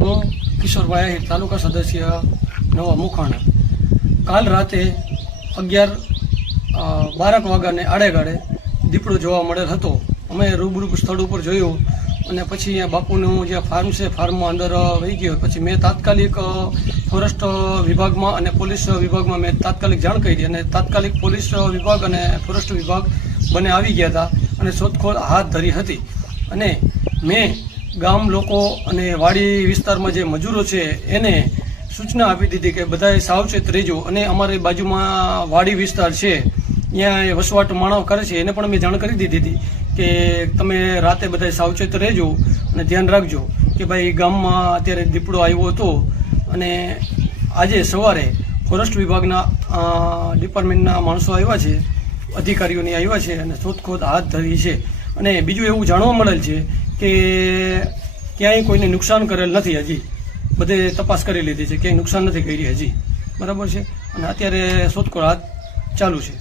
હું કિશોરભાઈ આહિર, તાલુકા સદસ્ય નવા મુખાણા. કાલ રાતે 12 વાગ્યાને આડેગાળે દીપડો જોવા મળેલ હતો. અમે રૂબરૂ સ્થળ ઉપર જોયું અને પછી અહીંયા બાપુનું જે ફાર્મ છે ફાર્મમાં અંદર વહી ગયો. પછી મેં તાત્કાલિક ફોરેસ્ટ વિભાગમાં અને પોલીસ વિભાગમાં મેં તાત્કાલિક જાણ કરી અને તાત્કાલિક પોલીસ વિભાગ અને ફોરેસ્ટ વિભાગ બંને આવી ગયા હતા અને શોધખોળ હાથ ધરી હતી. અને મેં ગામ લોકો અને વાડી વિસ્તારમાં જે મજૂરો છે એને સૂચના આપી દીધી કે બધાએ સાવચેત રહેજો. અને અમારી બાજુમાં વાડી વિસ્તાર છે ત્યાં વસવાટ માણસ કરે છે એને પણ મેં જાણ કરી દીધી હતી કે તમે રાતે બધા સાવચેત રહેજો અને ધ્યાન રાખજો કે ભાઈ ગામમાં અત્યારે દીપડો આવ્યો હતો. અને આજે સવારે ફોરેસ્ટ વિભાગના ડિપાર્ટમેન્ટના માણસો આવ્યા છે, અધિકારીઓની આવ્યા છે અને શોધખોળ હાથ ધરી છે. અને બીજું એવું જાણવા મળેલ છે કે ક્યાંય કોઈને નુકસાન કરેલ નથી. હજી બધે તપાસ કરી લીધી છે, ક્યાંય નુકસાન નથી કરી હજી, બરાબર છે. અને અત્યારે શોધખોળ હાથ ચાલુ છે.